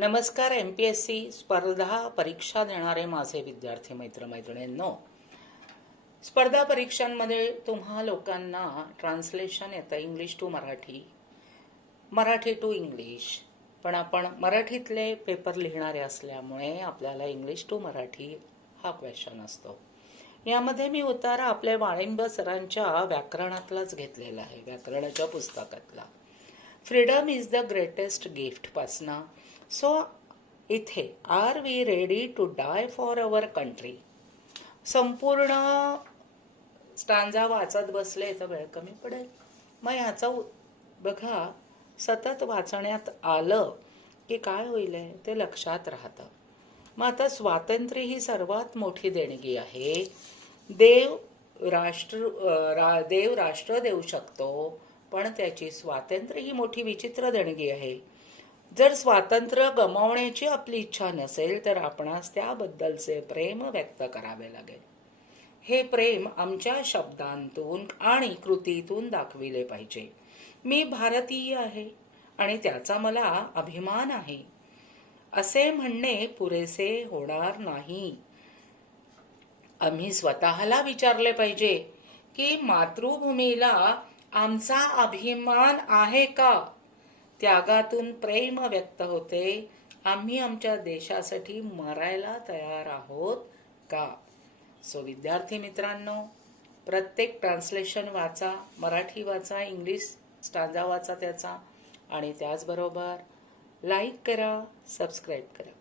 नमस्कार MPSC स्पर्धा परीक्षा देणारे माझे विद्यार्थी मैत्रिणींनो, स्पर्धा परीक्षांमध्ये तुम्हा लोकांना ट्रान्सलेशन येतं English to Marathi, Marathi to English. पण आपण मराठीतले पेपर लिहिणारे असल्यामुळे आपल्याला इंग्लिश टू मराठी हा क्वेश्चन असतो. यामध्ये मी उतारा आपल्या वाळिंब सरांच्या व्याकरणातलाच घेतलेला आहे, व्याकरणाच्या पुस्तकातला. Freedom is the greatest gift पासना. सो इथे are we ready to die for our country, संपूर्ण स्टांजा वाचत बसले तर वेळ कमी पडेल. मग ह्याचा बघा, सतत वाचण्यात आलं की काय होईल ते लक्षात राहतं. मग आता स्वातंत्र्य ही सर्वात मोठी देणगी आहे. देव राष्ट्र देऊ शकतो, पण त्याची स्वातंत्र्य ही मोठी विचित्र देणगी आहे. जर स्वातंत्र्य गमावण्याची आपली इच्छा नसेल तर आपणास त्याबद्दलचे प्रेम व्यक्त करावे लागेल. हे प्रेम आमच्या शब्दांतून आणि कृतीतून दाखविले पाहिजे. मी भारतीय आहे आणि त्याचा मला अभिमान आहे असे म्हणणे पुरेसे होणार नाही. आम्ही स्वतःला विचारले पाहिजे की मातृभूमीला आमचा अभिमान आहे का? त्यागातून प्रेम व्यक्त होते. आम्ही आमच्या देशासाठी मरायला तयार आहोत का? सो विद्यार्थी मित्रांनो, प्रत्येक ट्रान्सलेशन वाचा, मराठी वाचा, इंग्लिश स्टांजा वाचा त्याचा, आणि त्याचबरोबर लाईक करा, सबस्क्राईब करा.